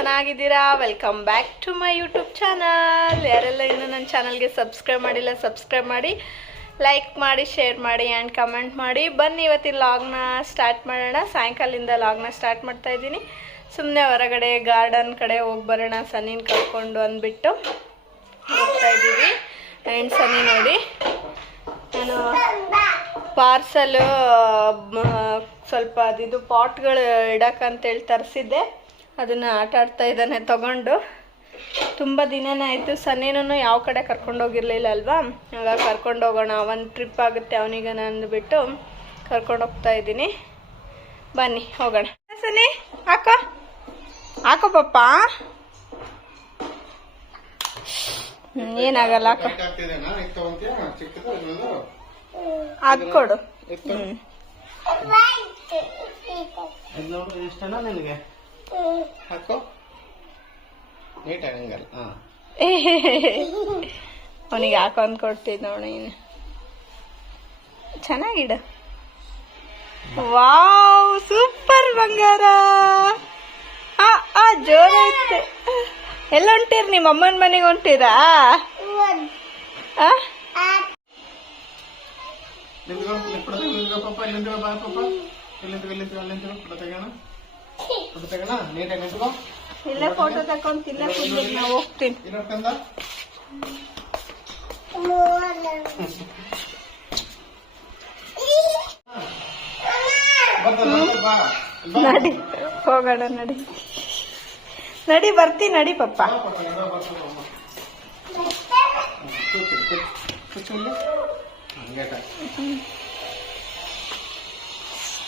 ಚೆನ್ನಾಗಿದ್ದೀರಾ? Welcome back to my YouTube channel. ಯಾರೆಲ್ಲ ಇನ್ನೂ ನನ್ನ ಚಾನಲ್ಗೆ ಸಬ್ಸ್ಕ್ರೈಬ್ ಮಾಡಿಲ್ಲ ಸಬ್ಸ್ಕ್ರೈಬ್ ಮಾಡಿ, ಲೈಕ್ ಮಾಡಿ, ಶೇರ್ ಮಾಡಿ ಆ್ಯಂಡ್ ಕಮೆಂಟ್ ಮಾಡಿ. ಬನ್ನಿ ಇವತ್ತಿನ ಲಾಗ್ನ ಸ್ಟಾರ್ಟ್ ಮಾಡೋಣ. ಸಾಯಂಕಾಲದಿಂದ ಲಾಗ್ನ ಸ್ಟಾರ್ಟ್ ಮಾಡ್ತಾ ಇದ್ದೀನಿ. ಸುಮ್ಮನೆ ಹೊರಗಡೆ ಗಾರ್ಡನ್ ಕಡೆ ಹೋಗಿ ಬರೋಣ ಸನ್ನಿನ ಕರ್ಕೊಂಡು ಅಂದ್ಬಿಟ್ಟು ಹೋಗ್ತಾ ಇದ್ದೀವಿ. ಆ್ಯಂಡ್ ಸನ್ನಿ ನೋಡಿ, ನಾನು ಪಾರ್ಸಲು ಸ್ವಲ್ಪ ಅದಿದು ಪಾಟ್ಗಳು ಇಡೋಕ್ಕಂತೇಳಿ ತರಿಸಿದ್ದೆ. ಅದನ್ನು ಆಟ ಆಡ್ತಾ ಇದ್ದಾನೆ ತಗೊಂಡು. ತುಂಬ ದಿನನೇ ಆಯಿತು. ಸನ್ನಿನೂ ಯಾವ ಕಡೆ ಕರ್ಕೊಂಡೋಗಿರಲಿಲ್ಲ ಅಲ್ವಾ, ಹಾಗಾಗಿ ಕರ್ಕೊಂಡೋಗೋಣ, ಒಂದು ಟ್ರಿಪ್ ಆಗುತ್ತೆ ಅವನಿಗೆ ಅಂದ್ಬಿಟ್ಟು ಕರ್ಕೊಂಡೋಗ್ತಾ ಇದ್ದೀನಿ. ಬನ್ನಿ ಹೋಗೋಣ. ಸನ್ನಿ ಹಾಕೋ ಹಾಕೋ ಪಪ್ಪ, ಏನಾಗಲ್ಲ ಹಾಕೋ, ಅದು ಕೊಡು. ಅವನಿಗೆ ಹಾಕೋ ಅಂದ್ ಕೊಡ್ತಿದ್ದ ನೋಡ. ನೀನು ಚೆನ್ನಾಗಿಡ. ವಾವ್, ಸೂಪರ್ ಬಂಗಾರ. ಜೋರ ಐತೆ. ಎಲ್ಲ ಹೊಂಟೀರಿ? ನಿಮ್ಮ ಅಮ್ಮನ ಮನೆಗೆ ಹೊಂಟೀರಾ? ಇಲ್ಲೇ ಫೋಟೋ ತಕೊಂಡ್ ತಿನ್ನ ಕುಂದಿರಿ, ನಾವು ಹೋಗ್ತೀನಿ. ನಡಿ ಹೋಗೋಣ, ನಡಿ ನಡಿ, ಬರ್ತೀನಿ ನಡಿ ಪಪ್ಪ.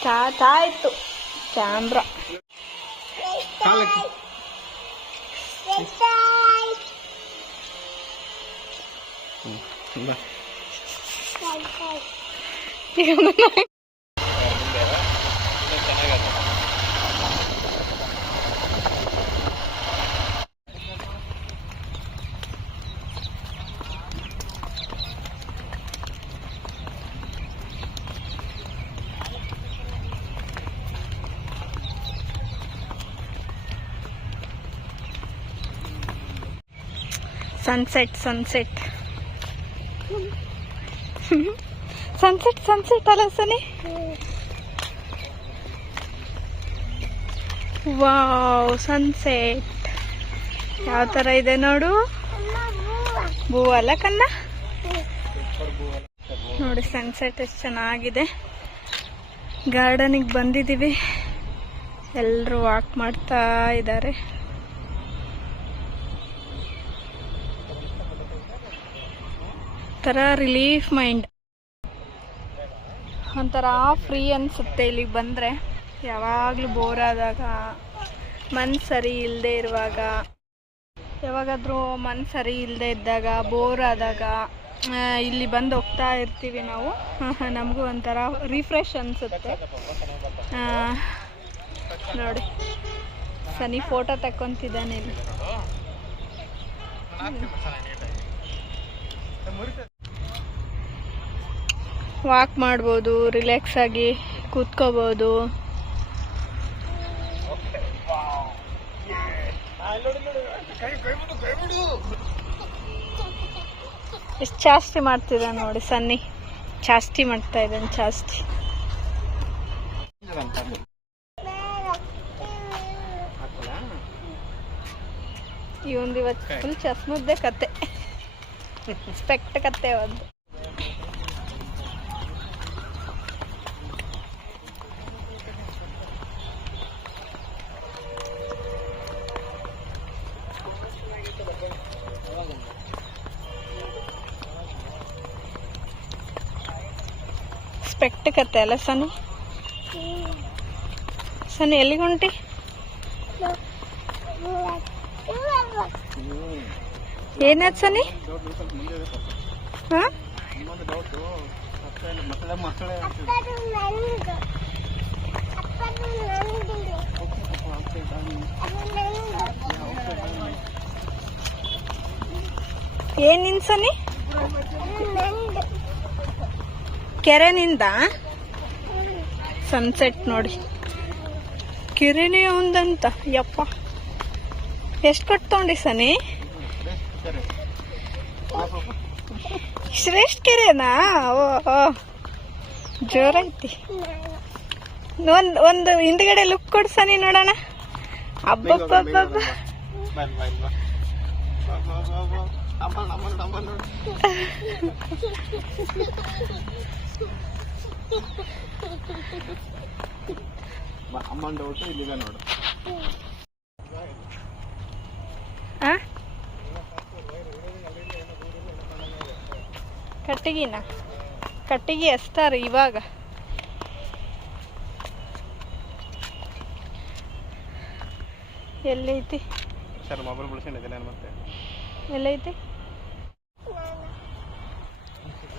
ಸ್ಟಾರ್ಟ್ ಆಯ್ತು camera. Sunset sunset sunset sunset ಅಲ್ಲ ಸನಿ? ವಾವ್, ಸನ್ಸೆಟ್ ಯಾವ ಥರ ಇದೆ ನೋಡು. ಹೂವು ಅಲ್ಲ ಕನ್ನ? ನೋಡಿ ಸನ್ಸೆಟ್ ಎಷ್ಟು ಚೆನ್ನಾಗಿದೆ. ಗಾರ್ಡನಿಗೆ ಬಂದಿದ್ದೀವಿ, ಎಲ್ಲರೂ ವಾಕ್ ಮಾಡ್ತಾ ಇದ್ದಾರೆ. ಒಂಥರ ರಿಲೀಫ್ ಮೈಂಡ್, ಒಂಥರ ಫ್ರೀ ಅನಿಸುತ್ತೆ ಇಲ್ಲಿಗೆ ಬಂದರೆ. ಯಾವಾಗಲೂ ಬೋರ್ ಆದಾಗ, ಮನಸ್ಸು ಸರಿ ಇಲ್ಲದೆ ಇರುವಾಗ, ಯಾವಾಗಾದರೂ ಮನಸ್ಸು ಸರಿ ಇಲ್ಲದೆ ಇದ್ದಾಗ, ಬೋರ್ ಆದಾಗ ಇಲ್ಲಿ ಬಂದು ಹೋಗ್ತಾ ಇರ್ತೀವಿ ನಾವು. ನಮಗೂ ಒಂಥರ ರಿಫ್ರೆಶ್ ಅನಿಸುತ್ತೆ. ನೋಡಿ ಸನಿ ಫೋಟೋ ತಕ್ಕೊತಿದ್ದಾನೆ ಇಲ್ಲಿ. ವಾಕ್ ಮಾಡ್ಬೋದು, ರಿಲ್ಯಾಕ್ಸ್ ಆಗಿ ಕೂತ್ಕೋಬೋದು. ಎಷ್ಟು ಜಾಸ್ತಿ ಮಾಡ್ತಿದ್ದ ನೋಡಿ ಸನ್ನಿ, ಜಾಸ್ತಿ ಮಾಡ್ತಾ ಇದ್ದಾನೆ ಜಾಸ್ತಿ. ಇವಂದು ಇವತ್ತು ಫುಲ್ ಚಸ್ಮದ್ದೇ ಕತೆ, ಸ್ಪೆಕ್ಟ್ ಕತೆ ಒಂದು. ಸ್ಪೆಕ್ಟ್ ಕತೆ ಅಲ್ಲ ಸನಿ? ಸನಿ ಎಲ್ಲಿಗೆ ಹೊಂಟಿ? ಏನಾಯ್ತು ಸನಿ? ಏನ್ ನಿನ್ ಸನಿ? ಕೆರೆನಿಂದ ಸನ್ಸೆಟ್ ನೋಡಿ. ಕೆರೆನೇ ಒಂದಂತ ಯಪ್ಪ. ಎಷ್ಟು ಕೊಟ್ಟು ತೊಗೊಂಡಿ ಸನಿ? ಶ್ರೇಷ್ಠ ಕೆರೆನಾ? ಓ ಜೋರೈತಿ. ಒಂದು ಹಿಂದ್ಗಡೆ ಲುಕ್ ಕೊಡು ಸನಿ ನೋಡೋಣ. ಅಬ್ಬಬ್ಬಬ್ಬ. ಕಟ್ಟಿಗೆ ಎಷ್ಟಾರ ಇವಾಗ? ಎಲ್ಲೈತಿ? ಎಲ್ಲೈತಿ?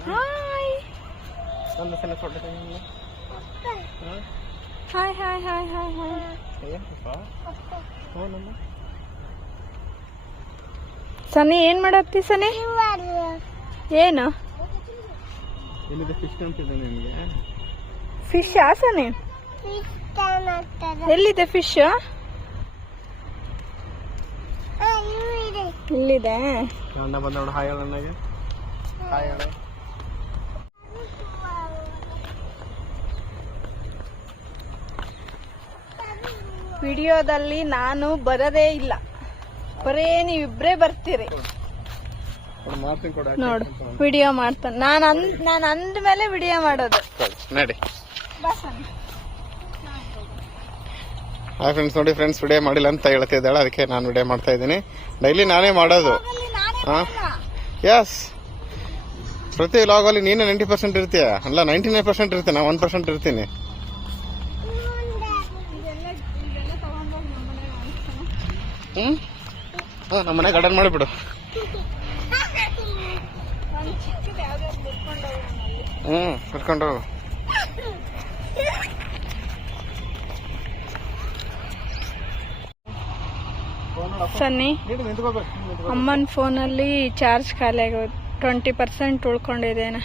Hi hi hi hi hi hi. Sani ಏನ್ ಮಾಡತ್ತಿ ಸನಿ? ಏನು ಫಿಶ್? ಸನಿ ಎಲ್ಲಿದೆ ಫಿಶ್? ಇಲ್ಲಿದೆ. ವಿಡಿಯೋದಲ್ಲಿ ನಾನು ಬರದೇ ಇಲ್ಲ, ಬರೇ ನೀವಿಬ್ರೇ ಬರ್ತೀರಿ. ನೋಡು ವಿಡಿಯೋ ಮಾಡ್ತಾನೆ. ನಾನು ಅಂದ ಮೇಲೆ ವಿಡಿಯೋ ಮಾಡೋದು. ನಡಿ. ಹಾಯ್ ಫ್ರೆಂಡ್ಸ್, ನೋಡಿ ಫ್ರೆಂಡ್ಸ್ ವಿಡಿಯೋ ಮಾಡಿಲ್ಲ ಅಂತ ಹೇಳ್ತಿದ್ದಾಳೆ, ಅದಕ್ಕೆ ನಾನು ವಿಡಿಯೋ ಮಾಡ್ತಾ ಇದ್ದೀನಿ. ಡೈಲಿ ನಾನೇ ಮಾಡೋದು. ಎಸ್, ಪ್ರತಿ ವ್ಲಾಗಲ್ಲಿ ನೀನೇ 90% ಇರ್ತೀಯ. ಅಲ್ಲ 99% ಇರ್ತೀನಿ, ನಾ 1% ಇರ್ತೀನಿ. ನಮ್ಮ ಮನೆ ಗಾರ್ಡನ್ ಮಾಡಿಬಿಡು. ಕರ್ಕೊಂಡು ಸನ್ನಿ, ಅಮ್ಮನ ಫೋನಲ್ಲಿ ಚಾರ್ಜ್ ಖಾಲಿ ಆಗೋದು, 20% ಉಳ್ಕೊಂಡಿದ್ದೇನೆ.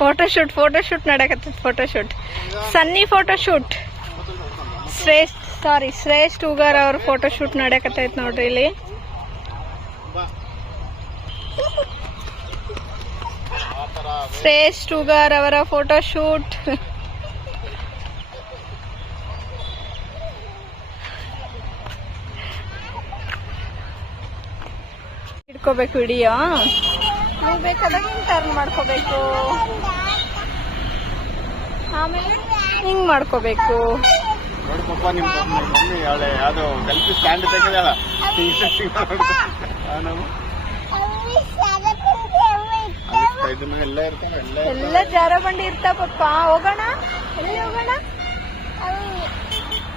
ಫೋಟೋಶೂಟ್ ನಡಕತ್ತದ. ಫೋಟೋಶೂಟ್ ಸನ್ನಿ ಫೋಟೋಶೂಟ್. ಶ್ರೇಷ್ಠ ಉಗಾರ್ ಅವ್ರ ಫೋಟೋಶೂಟ್ ನಡಕತ್ತೈತ್ ನೋಡ್ರಿ ಇಲ್ಲಿ. ಶ್ರೇಷ್ಠ ಉಗಾರ್ ಅವರ ಫೋಟೋಶೂಟ್. ಇಟ್ಕೋಬೇಕು ವಿಡಿಯೋ. ನೀವು ಬೇಕಾದಾಗ ಟರ್ನ್ ಮಾಡ್ಕೋಬೇಕು, ಆಮೇಲೆ ಹಿಂಗ್ ಮಾಡ್ಕೋಬೇಕು. ಎಲ್ಲ ಜಾರ ಬಂಡಿ ಇರ್ತಾವ ಪಪ್ಪ. ಹೋಗೋಣ, ಎಲ್ಲಿ ಹೋಗೋಣ?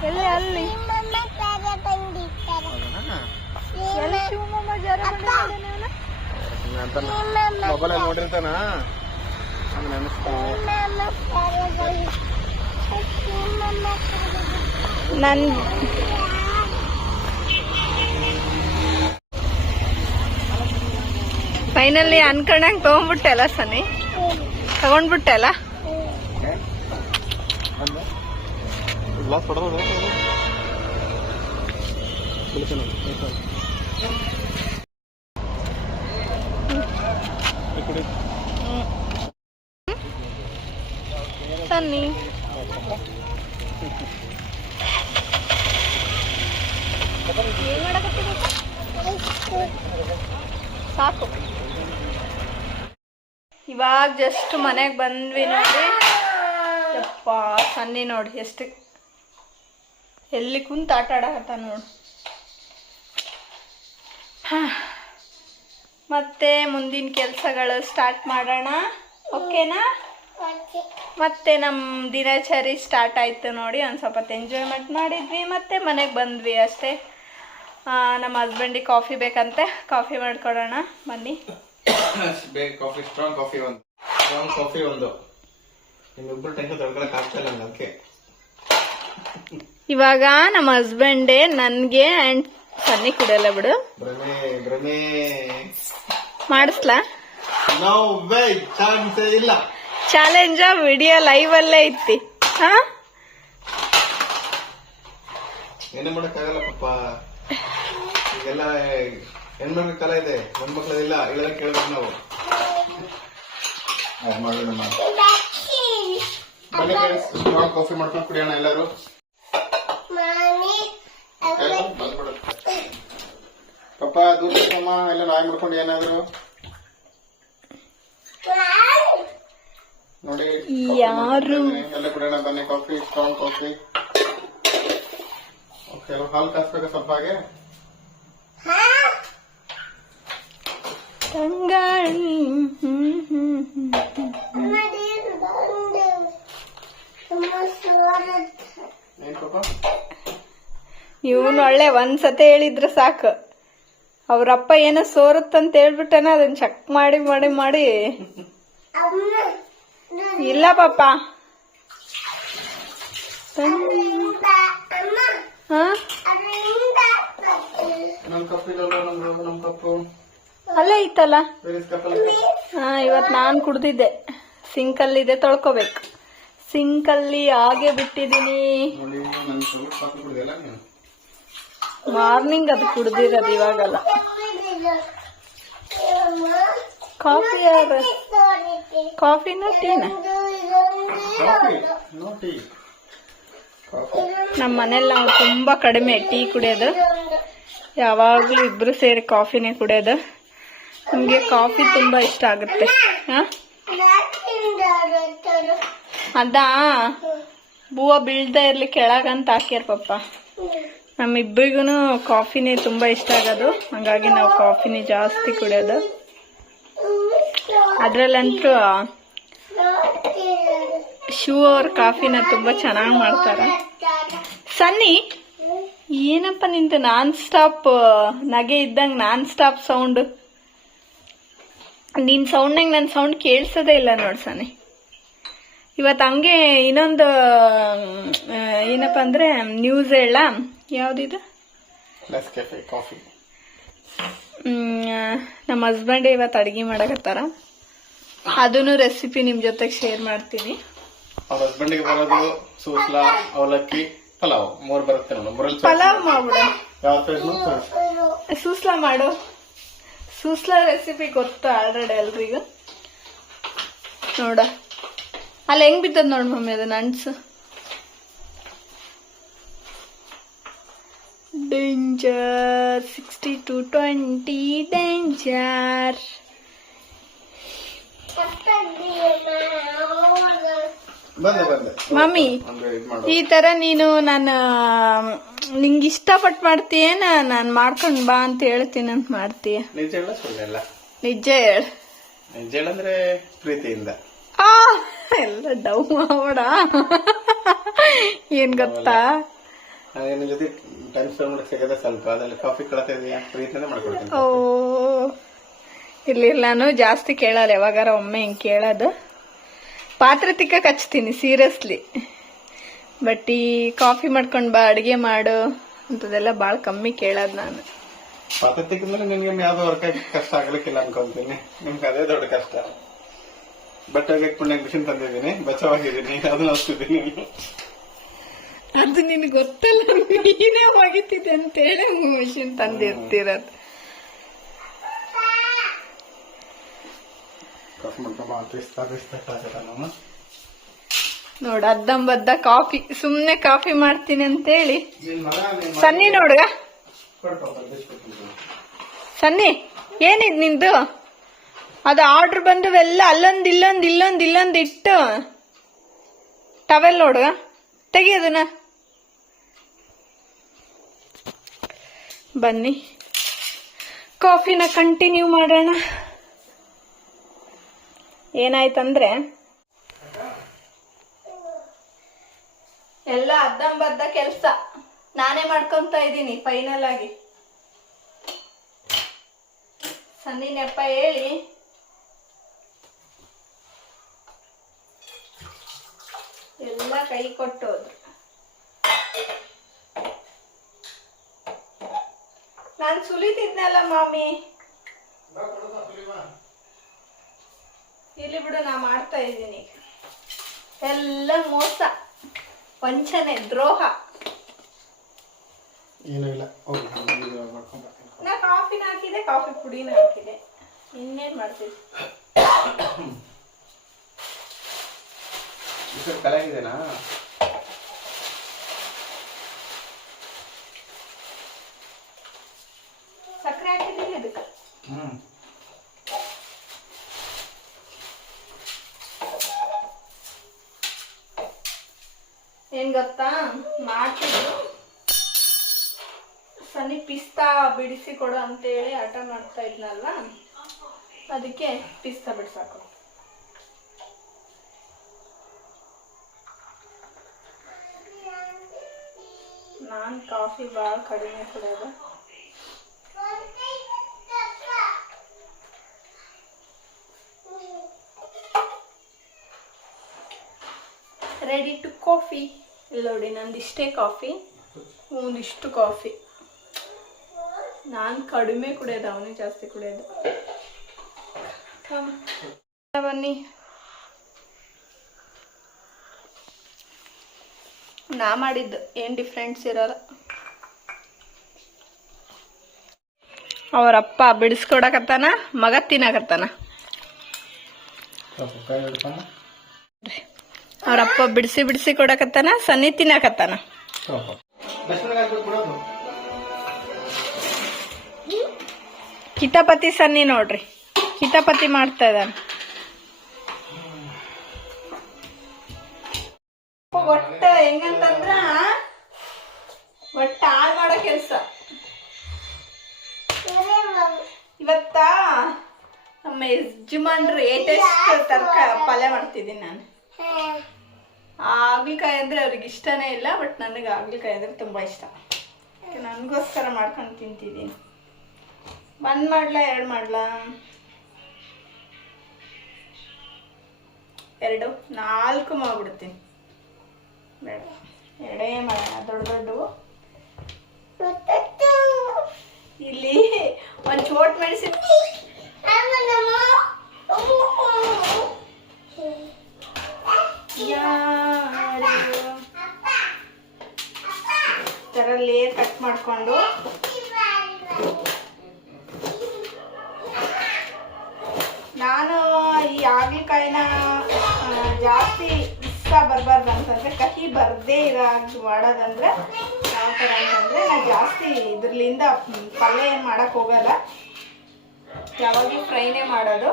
ಎಲ್ಲಿ? ಅಲ್ಲಿ ಎಲ್ಲಿ ಶಿವಮೊಗ್ಗ ಜಾರ ಮೊಬೈಲ್ ನೋಡಿರ್ತಾನ. ನನ್ ಫೈನಲಿ ಅನ್ಕೊಂಡಂಗ್ ತಗೊಂಡ್ಬಿಟ್ಟೆಲ್ಲ ಸನಿ, ತಗೊಂಡ್ಬಿಟ್ಟೆಲ್ಲ. ಸನ್ನಿ ಏನ್ ಮಾಡಕತ್ತೀರಿ? ಸಾಕು. ಇವಾಗ ಜಸ್ಟ್ ಮನೆಗೆ ಬಂದ್ವಿ ನೋಡ್ರಿ. ಯಪ್ಪ ಸನ್ನಿ ನೋಡಿ ಎಷ್ಟು ಎಲ್ಲಿ ಕುಂತ ಆಟ ಆಡಕತ್ತ ನೋಡು. ಮತ್ತೆ ಮುಂದಿನ ಕೆಲಸಗಳು ಸ್ಟಾರ್ಟ್ ಮಾಡೋಣ, ಓಕೆನಾ? ಮತ್ತೆ ನಮ್ಮ ದಿನಚರಿ ಸ್ಟಾರ್ಟ್ ಆಯಿತು ನೋಡಿ. ಒಂದು ಸ್ವಲ್ಪ ಎಂಜಾಯ್ಮೆಂಟ್ ಮಾಡಿದ್ವಿ, ಮತ್ತೆ ಮನೆಗೆ ಬಂದ್ವಿ ಅಷ್ಟೇ. ನಮ್ಮ ಹಸ್ಬೆಂಡಿಗೆ ಕಾಫಿ ಬೇಕಂತೆ, ಕಾಫಿ ಮಾಡ್ಕೊಡೋಣ ಬನ್ನಿ. ಸ್ಟ್ರಾಂಗ್ ಕಾಫಿ ಒಂದು ನಿಮ್ಮಿಬ್ಬರು ಟೆನ್ಷನ್ ತಡ್ಕೊಳಕ್ ಆಗ್ತಾ ಇಲ್ಲ ಅದಕ್ಕೆ. ಇವಾಗ ನಮ್ಮ ಹಸ್ಬೆಂಡೇ ನನಗೆ ಆ್ಯಂಡ್ ಸನ್ನಿ ಕುಡಿಯಲ್ಲ ಬಿಡು. ಭ್ರಮೆ ಮಾಡಿಸ್ಲಾ? ಇಲ್ಲ. ಚಾಲೆಂಜ್ ವಿಡಿಯೋ ಲೈವ್ ಅಲ್ಲೇ ಐತಿ. ಏನೇ ಮಾಡಕ್ಕಾಗಲ್ಲ ಪಪ್ಪ. ಈಗೆಲ್ಲ ಹೆಣ್ಮಕ್ಳ ಕಾಲ ಇದೆ, ಗಂಡ್ ಮಕ್ಳದಿಲ್ಲ. ಹೇಳೋದ ಕೇಳ್ಬೇಕು ನಾವು. ಬನ್ನಿ ಫ್ರೆಂಡ್ಸ್, ಸ್ಟ್ರಾಂಗ್ ಕಾಫಿ ಮಾಡ್ಕೊಂಡು ಕುಡಿಯೋಣ ಎಲ್ಲರೂ. ಪಪ್ಪ ದೂರಮ್ಮ ಎಲ್ಲ ನಾಯಿ ಮಾಡ್ಕೊಂಡು ಏನಾದ್ರು ನೋಡಿ. ಯಾರು ಎಲ್ಲ ಕುಡಿಯೋಣ ಬನ್ನಿ ಕಾಫಿ, ಸ್ಟ್ರಾಂಗ್ ಕಾಫಿ. ಓಕೆ, ಹಾಲು ಕಾಸ್ಬೇಕಾ ಸ್ವಲ್ಪ ಹಾಗೆ? ಏನ್ ಪಾಪ ಇವನು ಒಳ್ಳೆ ಒಂದ್ಸತಿ ಹೇಳಿದ್ರೆ ಸಾಕು, ಅವ್ರಪ್ಪ ಏನೋ ಸೋರುತ್ತಂತ ಹೇಳ್ಬಿಟ್ಟನ ಅದನ್ನ ಚೆಕ್ ಮಾಡಿ ಮಾಡಿ ಮಾಡಿ. ಇಲ್ಲ ಪಾಪ, ಅಲ್ಲೇ ಐತಲ್ಲ. ಇವತ್ ನಾನ್ ಕುಡ್ದಿದ್ದೆ, ಸಿಂಕಲ್ಲಿದೆ, ತೊಳ್ಕೊಬೇಕು. ಸಿಂಕಲ್ಲಿ ಹಾಗೆ ಬಿಟ್ಟಿದೀನಿ. ಮಾರ್ನಿಂಗ್ ಅದು ಕುಡ್ದಿರೋದು, ಇವಾಗಲ್ಲ. ಕಾಫಿ ಕಾಫಿನ ಟೀನ? ನಮ್ಮ ಮನೇಲಿ ನಾವು ತುಂಬಾ ಕಡಿಮೆ ಟೀ ಕುಡಿಯೋದು, ಯಾವಾಗ್ಲೂ ಇಬ್ರು ಸೇರಿ ಕಾಫಿನೇ ಕುಡಿಯೋದು. ನಮ್ಗೆ ಕಾಫಿ ತುಂಬಾ ಇಷ್ಟ ಆಗುತ್ತೆ. ಅದಾ ಬೂವ ಬೀಳ್ತಾ ಇರ್ಲಿ ಕೆಳಗಂತ ಹಾಕ್ಯಾರ ಪಪ್ಪ. ನಮ್ಮಿಬ್ಬರಿಗೂ ಕಾಫಿನೇ ತುಂಬಾ ಇಷ್ಟ ಆಗೋದು, ಹಂಗಾಗಿ ನಾವು ಕಾಫಿನೇ ಜಾಸ್ತಿ ಕುಡಿಯೋದು. ಅದ್ರಲ್ಲಂತೂ ಶಿವ ಅವ್ರ ಕಾಫಿನ ತುಂಬಾ ಚೆನ್ನಾಗಿ ಮಾಡ್ತಾರ. ಸನ್ನಿ ಏನಪ್ಪ ನಿಂತು ನಾನ್ ಸ್ಟಾಪ್ ನಗೆ ಇದ್ದಂಗ ನಾನ್ ಸ್ಟಾಪ್ ಸೌಂಡ್. ನಿನ್ ಸೌಂಡ್ನಾಗ ನನ್ನ ಸೌಂಡ್ ಕೇಳಿಸೋದೇ ಇಲ್ಲ ನೋಡ್ ಸನ್ನಿ. ಇವತ್ತು ಹಂಗೆ ಇನ್ನೊಂದು ಏನಪ್ಪ ಅಂದ್ರೆ ನ್ಯೂಸ್ ಹೇಳ. ಯಾವ್ದಿದು? ಕಾಫಿ. ನಮ್ಮ ಹಸ್ಬೆಂಡ್ ಇವತ್ತು ಅಡಿಗೆ ಮಾಡಕತ್ತಾರ, ಅದನ್ನು ರೆಸಿಪಿ ನಿಮ್ ಜೊತೆಗೆ ಶೇರ್ ಮಾಡ್ತೀನಿ. ಅವ್ರ ಹಸ್ಬೆಂಡ್ಗೆ ಬರೋದು ಸೂಸ್ಲಾ, ಅವಲಕ್ಕಿ, ಪಲಾವ್. 3 ಬರುತ್ತೆ ನೋಡಿ. ಪಲಾವ್ ಮಾಡ್ಬಿಡ, ಸೂಸ್ಲಾ ಮಾಡು. ಸೂಸ್ಲಾ ರೆಸಿಪಿ ಗೊತ್ತಾ ಆಲ್ರೆಡಿ ಎಲ್ರಿಗೂ. ನೋಡ ಅಲ್ಲಿ ಹೆಂಗ್ ಬಿದ್ದದ್ ನೋಡ್ ಮಮ್ಮಿ, ಅದನ್ನ ಅಣ್ಸು. Danger 60-20 danger. ಮಮ್ಮಿ ಈ ತರ ನೀನು ನಾನು ನಿಂಗೆ ಇಷ್ಟಪಟ್ಟು ಮಾಡ್ತೀಯೇನ ನಾನು ಮಾಡ್ಕೊಂಡ್ ಬಾ ಅಂತ ಹೇಳ್ತೀನಿ ಅಂತ ಮಾಡ್ತೀಯ? ನಿಜ ಹೇಳ ಸುಳ್ಳೆಲ್ಲ? ನಿಜ ಹೇಳ. ನಿಜ ಹೇಳಂದ್ರೆ ಪ್ರೀತಿಯಿಂದ. ಎಲ್ಲ ಡೌ ಮಾಡ. ಏನ್ ಗೊತ್ತಾ, ನಿನ್ನ ಜೊತೆ ಟೈಮ್ ಸ್ಪೆಂಡ್ ಮಾಡಕ್ ಸಿಗದ ಸ್ವಲ್ಪ, ಅದ್ರಲ್ಲಿ ಕಾಫಿ ಕಳತಾ ಇದೆಯಾ, ಪ್ರೀತಿಯಿಂದ ಮಾಡ್ಕೊಡ್ತೀನಿ. ಓ ಇಲ್ಲಿ ನಾನು ಜಾಸ್ತಿ ಕೇಳಲ್ಲ, ಯಾವಾಗಾರ ಒಮ್ಮೆ ಹಿಂಗ್ ಕೇಳೋದು. ಪಾತ್ರೆ ತಿಕ್ಕಕ್ ಹಚ್ತೀನಿ ಸೀರಿಯಸ್ಲಿ, ಬಟ್ ಈ ಕಾಫಿ ಮಾಡ್ಕೊಂಡ್ ಬಾ ಅಡಿಗೆ ಮಾಡು ಅಂತದೆಲ್ಲ ಬಾಳ ಕಮ್ಮಿ ಕೇಳೋದ್ ನಾನು. ಪಾತ್ರೆ ತಿಕ್ಕಿದ್ರೆ ನಿನ್ಗೆ ಯಾವ್ದು ವರ್ಕ್ ಕಷ್ಟ ಆಗ್ಲಿಕ್ಕಿಲ್ಲ ಅನ್ಕೊಂತೀನಿ, ನಿಮ್ಗೆ ಅದೇ ದೊಡ್ಡ ಕಷ್ಟ. ಬಟ್ಟೆ ಹಾಕೊಂಡಾಗ ಮಿಷಿನ್ ತಂದಿದ್ದೀನಿ, ಬಚಾವಾಗಿದ್ದೀನಿ, ಅದನ್ನ ಹಚ್ತಿದ್ದೀನಿ. ಅದು ನಿನ್ಗೆ ಗೊತ್ತಲ್ಲ, ನೀನೇ ಹೋಗಿತ್ತಿದೆ ಅಂತೇಳಿ ಮಿಷಿನ್ ತಂದಿರ್ತಿರೋದು. ನೋಡ ಅದ್ದಂಬದ್ದ ಕಾಫಿ, ಸುಮ್ನೆ ಕಾಫಿ ಮಾಡ್ತೀನಿ ಅಂತೇಳಿ. ಸನ್ನಿ ನೋಡ್ಗ, ಸನ್ನಿ ಏನಿದ್ ನಿಂದು? ಅದು ಆರ್ಡರ್ ಬಂದವೆಲ್ಲ ಅಲ್ಲೊಂದ್ ಇಲ್ಲೊಂದ್ ಇಲ್ಲೊಂದ್ ಇಲ್ಲೊಂದ್ ಇಟ್ಟು ಟವೆಲ್ ನೋಡ್ಗ, ತೆಗಿಯೋದನ್ನ. ಬನ್ನಿ ಕಾಫಿನ ಕಂಟಿನ್ಯೂ ಮಾಡೋಣ. ಏನಾಯ್ತಂದ್ರೆ ಎಲ್ಲ ಅದ್ದಂಬದ್ದ ಕೆಲ್ಸ ನಾನೇ ಮಾಡ್ಕೊಂತ ಇದ್ದೀನಿ ಫೈನಲ್ ಆಗಿ. ಸನ್ನಿ ನೆಪ ಹೇಳಿ ಎಲ್ಲ ಕೈ ಕೊಟ್ಟೋದ್ರು. ನಾನ್ ಸುಲಿತಿದ್ನಲ್ಲ ಮಾಮಿ, ಇಲ್ಲಿ ಬಿಡು, ನಾ ಮಾಡ್ತಾ ಇದ್ದೀನಿ. ಎಲ್ಲ ಮೋಸ, ವಂಚನೆ, ದ್ರೋಹ. ಏನೂ ಇಲ್ಲ ಹೋಗಿ ಮಾಡ್ಕೊಂಡ್ಬರ್ತೀನಿ. ನಾ ಕಾಫಿನ ಹಾಕಿದೆ, ಕಾಫಿ ಪುಡಿನ ಹಾಕಿದೆ, ಇನ್ನೇನು ಮಾಡ್ತೀವಿ. ಕಲಾಗಿದೆನಾ? ಸಕ್ಕರೆ ಹಾಕಿದ್ದೀನಿ ಅದಕ್ಕೆ. ಏನ್ ಗೊತ್ತಾ ಮಾಡ್ತಿದ್ರು, ಸನಿ ಪಿಸ್ತಾ ಬಿಡಿಸಿ ಕೊಡು ಅಂತೇಳಿ ಆಟ ಮಾಡ್ತಾ ಇದ್ನಲ್ಲ, ಅದಕ್ಕೆ ಪಿಸ್ತಾ ಬಿಡ್ಸಾಕು. ನಾನು ಕಾಫಿ ಭಾಳ ಕಡಿಮೆ ಕುಡಿಯೋದು. Ready to coffee. ಇಲ್ಲಿ ನೋಡಿ ನಂದಿಷ್ಟೇ ಕಾಫಿ, ಒಂದಿಷ್ಟು ಕಾಫಿ. ನಾನು ಕಡಿಮೆ ಕುಡಿಯೋದು, ಅವನೇ ಜಾಸ್ತಿ ಕುಡಿಯೋದು. ಬನ್ನಿ, ನಾ ಮಾಡಿದ್ದು ಏನು ಡಿಫ್ರೆನ್ಸ್ ಇರೋಲ್ಲ. ಅವರಪ್ಪ ಬಿಡಿಸ್ಕೊಡಕತ್ತಾನ, ಮಗ ತಿನ್ನಕತ್ತಾನ. ಅವರಪ್ಪ ಬಿಡಿಸಿ ಬಿಡಿಸಿ ಕೊಡಕತ್ತಾನ, ಸನ್ನಿ ತಿನ್ನಕತ್ತಾನ. ಕಿತಾಪತಿ ಸನ್ನಿ ನೋಡ್ರಿ, ಕಿತಾಪತಿ ಮಾಡ್ತಾ ಇದ್ದಾನೆ. ಒಟ್ಟ ಹೆಂಗಂತಂದ್ರ ಒಟ್ಟ ಹಾಳು ಮಾಡೋ ಕೆಲ್ಸ. ಇವತ್ತ ನಮ್ಮ ಯಜಮಾನ್ರು ಏಟೆಸ್ಟ್ ಪಲ್ಯ ಮಾಡ್ತಿದ್ದೀನಿ ನಾನು. ಆಗ್ಲಿಕಾಯಿ ಅಂದ್ರೆ ಅವ್ರಿಗೆ ಇಷ್ಟನೇ ಇಲ್ಲ, ಬಟ್ ನನಗೆ ಆಗ್ಲಿಕಾಯಿ ಅಂದ್ರೆ ತುಂಬಾ ಇಷ್ಟ. ನನಗೋಸ್ಕರ ಮಾಡ್ಕೊಂಡು ತಿಂತಿದ್ದೀನಿ. 1 ಮಾಡ್ಲಾ 2 ಮಾಡ್ಲಾ? 2 4 ಮಾಡ್ಬಿಡ್ತೀನಿ. ಬೇಡ, 2 ಮಾಡೋಣ. ದೊಡ್ಡ ದೊಡ್ಡವು. ಇಲ್ಲಿ ಒಂದು ಚೋಟ್ ಮೆಣಸಿನ ಥರ ಲೇಯರ್ ಕಟ್ ಮಾಡಿಕೊಂಡು ನಾನು ಈ ಹಾಗಲಕಾಯಿನ ಜಾಸ್ತಿ ಇಷ್ಟ ಬರಬಾರ್ದು ಅಂತಂದರೆ, ಕಹಿ ಬರದೇ ಇರೋ ಮಾಡೋದಂದ್ರೆ ಯಾವ ಥರ ಅಂತಂದರೆ, ನಾನು ಜಾಸ್ತಿ ಇದ್ರಲಿಂದ ಪಲ್ಯ ಏನು ಮಾಡೋಕ್ಕೆ ಹೋಗಲ್ಲ. ಯಾವಾಗಲೂ ಫ್ರೈನೇ ಮಾಡೋದು.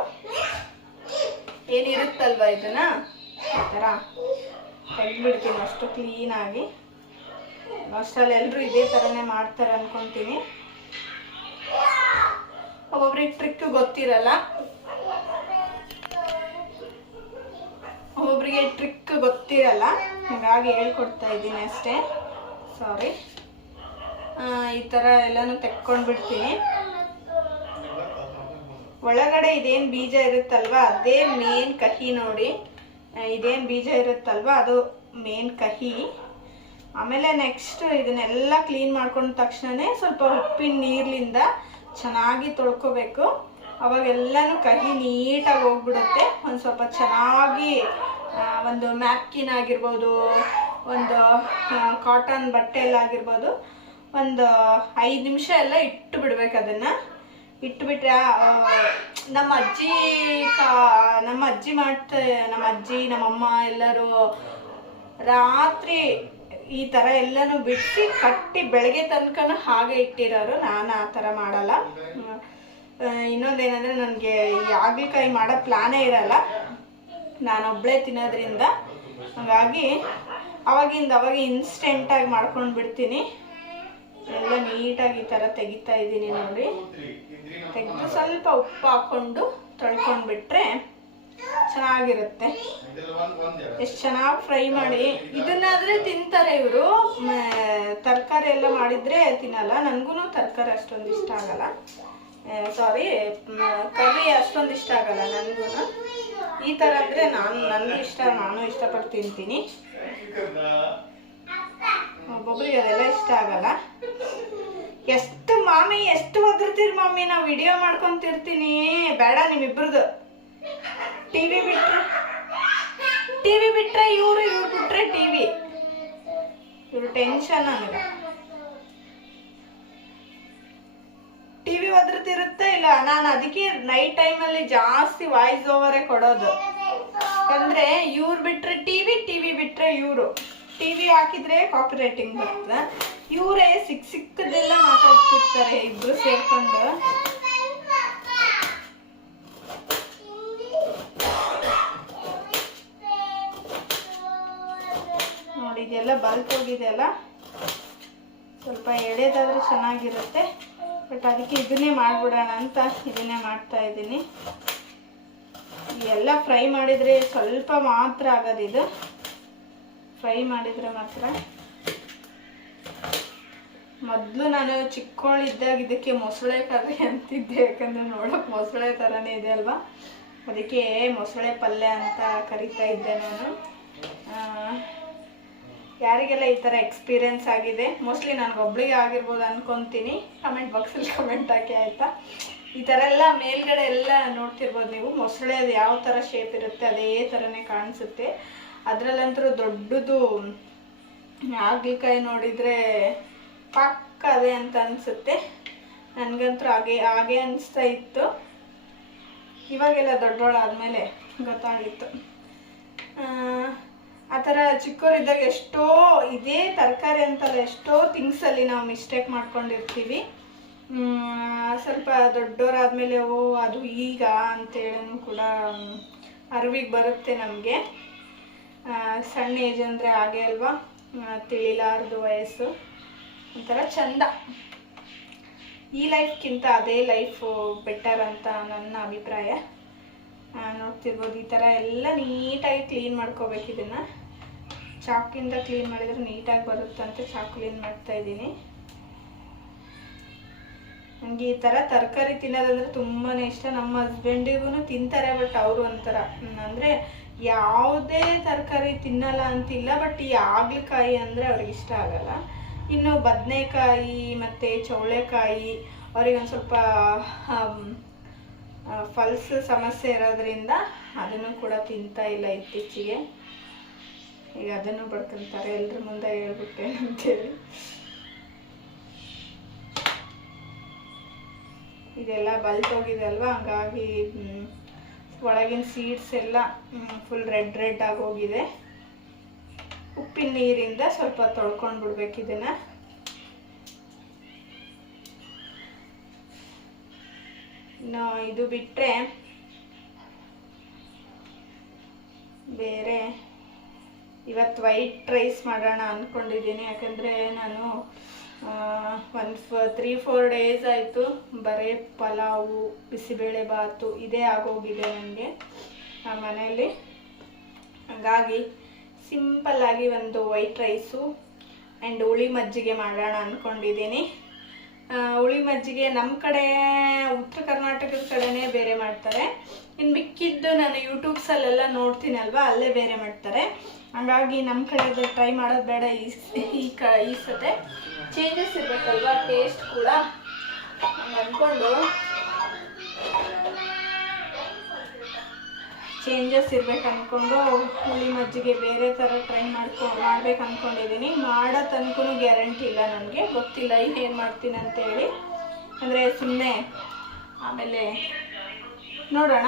ಏನಿರುತ್ತಲ್ವ ಇದನ್ನು ಆ ಥರ ತೆಗೆದ್ಬಿಡ್ತೀನಿ ಅಷ್ಟು ಕ್ಲೀನಾಗಿ. ಅಷ್ಟರಲ್ಲಿ ಎಲ್ಲರೂ ಇದೇ ಥರನೇ ಮಾಡ್ತಾರೆ ಅಂದ್ಕೊತೀನಿ. ಒಬ್ಬೊಬ್ರಿಗೆ ಟ್ರಿಕ್ ಗೊತ್ತಿರಲ್ಲ, ಒಬ್ಬೊಬ್ರಿಗೆ ಟ್ರಿಕ್ ಗೊತ್ತಿರಲ್ಲ, ಹಾಗಾಗಿ ಹೇಳ್ಕೊಡ್ತಾ ಇದ್ದೀನಿ ಅಷ್ಟೇ. ಸಾರಿ. ಈ ಥರ ಎಲ್ಲನೂ ತೆಕ್ಕೊಂಡು ಬಿಡ್ತೀನಿ. ಒಳಗಡೆ ಇದೇನು ಬೀಜ ಇರುತ್ತಲ್ವ ಅದೇ ಮೇನ್ ಕಹಿ ನೋಡಿ. ಇದೇನು ಬೀಜ ಇರುತ್ತಲ್ವ ಅದು ಮೇನ್ ಕಹಿ. ಆಮೇಲೆ ನೆಕ್ಸ್ಟ್ ಇದನ್ನೆಲ್ಲ ಕ್ಲೀನ್ ಮಾಡ್ಕೊಂಡ ತಕ್ಷಣವೇ ಸ್ವಲ್ಪ ಉಪ್ಪಿನ ನೀರ್ಲಿಂದ ಚೆನ್ನಾಗಿ ತೊಳ್ಕೊಬೇಕು. ಅವಾಗೆಲ್ಲನೂ ಕಹಿ ನೀಟಾಗಿ ಹೋಗ್ಬಿಡುತ್ತೆ. ಒಂದು ಸ್ವಲ್ಪ ಚೆನ್ನಾಗಿ ಒಂದು ನ್ಯಾಪ್ಕಿನ್ ಆಗಿರ್ಬೋದು, ಒಂದು ಕಾಟನ್ ಬಟ್ಟೆಯಲ್ಲಾಗಿರ್ಬೋದು, ಒಂದು 5 ನಿಮಿಷ ಎಲ್ಲ ಇಟ್ಟು ಬಿಡ್ಬೇಕು. ಅದನ್ನು ಇಟ್ಬಿಟ್ರೆ ನಮ್ಮ ಅಜ್ಜಿ ನಮ್ಮಮ್ಮ ಎಲ್ಲರೂ ರಾತ್ರಿ ಈ ಥರ ಎಲ್ಲನೂ ಬಿಟ್ಟು ಕಟ್ಟಿ ಬೆಳಗ್ಗೆ ತನಕನೂ ಹಾಗೆ ಇಟ್ಟಿರೋರು. ನಾನು ಆ ಥರ ಮಾಡಲ್ಲ. ಇನ್ನೊಂದೇನೆಂದರೆ, ನನಗೆ ಈ ಹಾಗಲಕಾಯಿ ಮಾಡೋ ಪ್ಲಾನೇ ಇರಲ್ಲ, ನಾನೊಬ್ಬಳೇ ತಿನ್ನೋದ್ರಿಂದ. ಹಾಗಾಗಿ ಅವಾಗ ಇನ್ಸ್ಟೆಂಟಾಗಿ ಮಾಡ್ಕೊಂಡು ಬಿಡ್ತೀನಿ. ಎಲ್ಲ ನೀಟಾಗಿ ಈ ಥರ ತೆಗಿತಾ ಇದ್ದೀನಿ ನೋಡಿ. ತೆಗೆದು ಸ್ವಲ್ಪ ಉಪ್ಪು ಹಾಕ್ಕೊಂಡು ತೊಳ್ಕೊಂಡ್ಬಿಟ್ರೆ ಚೆನ್ನಾಗಿರುತ್ತೆ. ಎಷ್ಟು ಚೆನ್ನಾಗಿ ಫ್ರೈ ಮಾಡಿ. ಇದನ್ನಾದರೆ ತಿಂತಾರೆ ಇವರು, ತರಕಾರಿ ಎಲ್ಲ ಮಾಡಿದರೆ ತಿನ್ನಲ್ಲ. ನನಗೂ ತರಕಾರಿ ಅಷ್ಟೊಂದು ಇಷ್ಟ ಆಗಲ್ಲ. ಸಾರಿ, ಕರಿ ಅಷ್ಟೊಂದು ಇಷ್ಟ ಆಗಲ್ಲ ನನಗೂ. ಈ ಥರ ಅಂದರೆ ನನಗೂ ಇಷ್ಟ, ನಾನು ಇಷ್ಟಪಟ್ಟು ತಿಂತೀನಿ. ಒಬ್ಬೊಬ್ರಿಗೆ ಅದೆಲ್ಲ ಇಷ್ಟ ಆಗಲ್ಲ. ಎಷ್ಟು ಒದರ್ತೀರಿ ಮಮ್ಮಿ, ನಾವು ವಿಡಿಯೋ ಮಾಡ್ಕೊಂತಿರ್ತೀನಿ. ಬೇಡ ನಿಮ್ಮಿಬ್ರದ್ದು. ಟಿವಿ ಬಿಟ್ರೆ ಇವ್ರು ಬಿಟ್ರೆ ಟಿವಿ. ಇವ್ರು ಟೆನ್ಷನ್ ನನಗೆ. ಒದ್ರತಿರುತ್ತೆ ಇಲ್ಲ. ನಾನು ಅದಕ್ಕೆ ನೈಟ್ ಟೈಮಲ್ಲಿ ಜಾಸ್ತಿ ವಾಯ್ಸ್ ಓವರೇ ಕೊಡೋದು. ಅಂದ್ರೆ ಇವ್ರು ಬಿಟ್ರೆ ಟಿವಿ ಬಿಟ್ರೆ ಇವರು. ಟಿವಿ ಹಾಕಿದ್ರೆ ಕಾಪಿ ರೈಟಿಂಗ್ ಬರ್ತದೆ. ಇವರೇ ಸಿಕ್ಕದೆಲ್ಲ ಮಾತಾಡ್ತಿರ್ತಾರೆ ಇಬ್ರು ಸೇರ್ಕೊಂಡು. ನೋಡಿ ಇದೆಲ್ಲ ಬಲ್ತ್ ಹೋಗಿದೆ ಅಲ್ಲ, ಸ್ವಲ್ಪ ಎಳೆದಾದ್ರೆ ಚೆನ್ನಾಗಿರುತ್ತೆ. ಬಟ್ ಅದಕ್ಕೆ ಇದನ್ನೇ ಮಾಡ್ಬಿಡೋಣ ಅಂತ ಇದನ್ನೇ ಮಾಡ್ತಾ ಇದ್ದೀನಿ. ಎಲ್ಲ ಫ್ರೈ ಮಾಡಿದರೆ ಸ್ವಲ್ಪ ಮಾತ್ರ ಆಗೋದಿದು, ಫ್ರೈ ಮಾಡಿದರೆ ಮಾತ್ರ. ಮೊದಲು ನಾನು ಚಿಕ್ಕವಳಿದ್ದಾಗ ಇದಕ್ಕೆ ಮೊಸಳೆ ಕರ್ರಿ ಅಂತಿದ್ದೆ, ಯಾಕಂದರೆ ನೋಡೋಕೆ ಮೊಸಳೆ ಥರನೇ ಇದೆ ಅಲ್ವಾ, ಅದಕ್ಕೆ ಮೊಸಳೆ ಪಲ್ಯ ಅಂತ ಕರಿತಾ ಇದ್ದೆ ನಾನು. ಯಾರಿಗೆಲ್ಲ ಈ ಥರ ಎಕ್ಸ್ಪೀರಿಯೆನ್ಸ್ ಆಗಿದೆ, ಮೋಸ್ಟ್ಲಿ ನನಗೊಬ್ಳಿಗೆ ಆಗಿರ್ಬೋದು ಅನ್ಕೊತೀನಿ. ಕಮೆಂಟ್ ಬಾಕ್ಸಲ್ಲಿ ಕಮೆಂಟ್ ಹಾಕಿ ಆಯಿತಾ. ಈ ಥರ ಎಲ್ಲ ಮೇಲ್ಗಡೆ ಎಲ್ಲ ನೋಡ್ತಿರ್ಬೋದು ನೀವು. ಮೊಸಳೆ ಅದು ಯಾವ ಥರ ಶೇಪ್ ಇರುತ್ತೆ ಅದೇ ಥರನೇ ಕಾಣಿಸುತ್ತೆ. ಅದರಲ್ಲಂತೂ ದೊಡ್ಡದು ಹಾಗಲಕಾಯಿ ನೋಡಿದರೆ ಪಕ್ಕ ಅದೇ ಅಂತ ಅನಿಸುತ್ತೆ. ನನಗಂತೂ ಹಾಗೆ ಅನಿಸ್ತಾ ಇತ್ತು. ಇವಾಗೆಲ್ಲ ದೊಡ್ಡೋಳಾದಮೇಲೆ ಗೊತ್ತಾಗಿತ್ತು. ಆ ಥರ ಚಿಕ್ಕವರಿದ್ದಾಗ ಎಷ್ಟೋ ಇದೇ ತರಕಾರಿ ಅಂತಲ್ಲ, ಎಷ್ಟೋ ಥಿಂಗ್ಸಲ್ಲಿ ನಾವು ಮಿಸ್ಟೇಕ್ ಮಾಡ್ಕೊಂಡಿರ್ತೀವಿ. ಸ್ವಲ್ಪ ದೊಡ್ಡವರಾದಮೇಲೆ ಅದು ಈಗ ಅಂತೇಳೂ ಕೂಡ ಅರಿವಿಗೆ ಬರುತ್ತೆ ನಮಗೆ. ಸಣ್ಣ ಏಜ್ ಅಂದರೆ ಹಾಗೆ ಅಲ್ವಾ, ತಿಳಿಲಾರ್ದು ವಯಸ್ಸು ಒಂಥರ ಚಂದ. ಈ ಲೈಫ್ಗಿಂತ ಅದೇ ಲೈಫು ಬೆಟರ್ ಅಂತ ನನ್ನ ಅಭಿಪ್ರಾಯ. ನೋಡ್ತಿರ್ಬೋದು ಈ ಥರ ಎಲ್ಲ ನೀಟಾಗಿ ಕ್ಲೀನ್ ಮಾಡ್ಕೋಬೇಕು. ಇದನ್ನು ಚಾಕಿಂದ ಕ್ಲೀನ್ ಮಾಡಿದರೆ ನೀಟಾಗಿ ಬರುತ್ತಂತೆ. ಚಾಕು ಕ್ಲೀನ್ ಮಾಡ್ತಾ ಇದ್ದೀನಿ. ನನಗೆ ಈ ಥರ ತರಕಾರಿ ತಿನ್ನೋದಂದರೆ ತುಂಬಾ ಇಷ್ಟ. ನಮ್ಮ ಹಸ್ಬೆಂಡಿಗೂ ತಿಂತಾರೆ, ಬಟ್ ಅವರು ಒಂಥರ ಅಂದರೆ ಯಾವುದೇ ತರಕಾರಿ ತಿನ್ನಲ್ಲ ಅಂತಿಲ್ಲ, ಬಟ್ ಈ ಹಾಗಲಕಾಯಿ ಅಂದರೆ ಅವ್ರಿಗೆ ಇಷ್ಟ ಆಗಲ್ಲ. ಇನ್ನು ಬದನೆಕಾಯಿ ಮತ್ತು ಚೌಳೆಕಾಯಿ ಅವ್ರಿಗೆ ಒಂದು ಸ್ವಲ್ಪ ಫಲ್ಸ್ ಸಮಸ್ಯೆ ಇರೋದ್ರಿಂದ ಅದನ್ನು ಕೂಡ ತಿಂತಾ ಇಲ್ಲ ಇತ್ತೀಚೆಗೆ. ಈಗ ಅದನ್ನು ಬಡ್ಕೊಂತಾರೆ, ಎಲ್ರ ಮುಂದೆ ಹೇಳ್ಬಿಟ್ಟೆ ಅಂತೇಳಿ. ಇದೆಲ್ಲ ಬಲ್ತೋಗಿದೆ ಅಲ್ವಾ, ಹಂಗಾಗಿ ಒಳಗಿನ ಸೀಡ್ಸ್ ಎಲ್ಲ ಫುಲ್ ರೆಡ್ ಆಗೋಗಿದೆ. ಉಪ್ಪಿನ ನೀರಿಂದ ಸ್ವಲ್ಪ ತೊಳ್ಕೊಂಡು ಬಿಡ್ಬೇಕು ಇದನ್ನು. ಇನ್ನು ಇದು ಬಿಟ್ಟರೆ ಬೇರೆ ಇವತ್ತು ವೈಟ್ ರೈಸ್ ಮಾಡೋಣ ಅಂದ್ಕೊಂಡಿದ್ದೀನಿ. ಯಾಕಂದರೆ ನಾನು 3-4 ಡೇಸ್ ಆಯಿತು ಬರೀ ಪಲಾವು, ಬಿಸಿಬೇಳೆ ಬಾತು ಇದೇ ಆಗೋಗಿದೆ ನನಗೆ ಮನೆಯಲ್ಲಿ. ಹಾಗಾಗಿ ಸಿಂಪಲ್ಲಾಗಿ ಒಂದು ವೈಟ್ ರೈಸು ಆ್ಯಂಡ್ ಹುಳಿ ಮಜ್ಜಿಗೆ ಮಾಡೋಣ ಅಂದ್ಕೊಂಡಿದ್ದೀನಿ. ಹುಳಿ ಮಜ್ಜಿಗೆ ನಮ್ಮ ಕಡೆ ಉತ್ತರ ಕರ್ನಾಟಕದ ಕಡೆನೇ ಬೇರೆ ಮಾಡ್ತಾರೆ. ಇನ್ನು ಮಿಕ್ಕಿದ್ದು ನಾನು ಯೂಟ್ಯೂಬ್ಸಲ್ಲೆಲ್ಲ ನೋಡ್ತೀನಲ್ವ, ಅಲ್ಲೇ ಬೇರೆ ಮಾಡ್ತಾರೆ. ಹಾಗಾಗಿ ನಮ್ಮ ಕಡೆ ಟ್ರೈ ಮಾಡೋದು ಬೇಡ. ಈ ಸತೆ ಚೇಂಜಸ್ ಇರಬೇಕಲ್ವ, ಟೇಸ್ಟ್ ಕೂಡ ಅಂದ್ಕೊಂಡು ಚೇಂಜಸ್ ಇರ್ಬೇಕು ಅಂದ್ಕೊಂಡು ಹುಳಿ ಮಜ್ಜಿಗೆ ಬೇರೆ ಥರ ಟ್ರೈ ಮಾಡ್ಬೇಕು ಅಂದ್ಕೊಂಡಿದ್ದೀನಿ. ಮಾಡೋ ತನಕೂ ಗ್ಯಾರಂಟಿ ಇಲ್ಲ, ನನಗೆ ಗೊತ್ತಿಲ್ಲ ಏನು ಮಾಡ್ತೀನಿ ಅಂತೇಳಿ. ಅಂದರೆ ಸುಮ್ಮನೆ ಆಮೇಲೆ ನೋಡೋಣ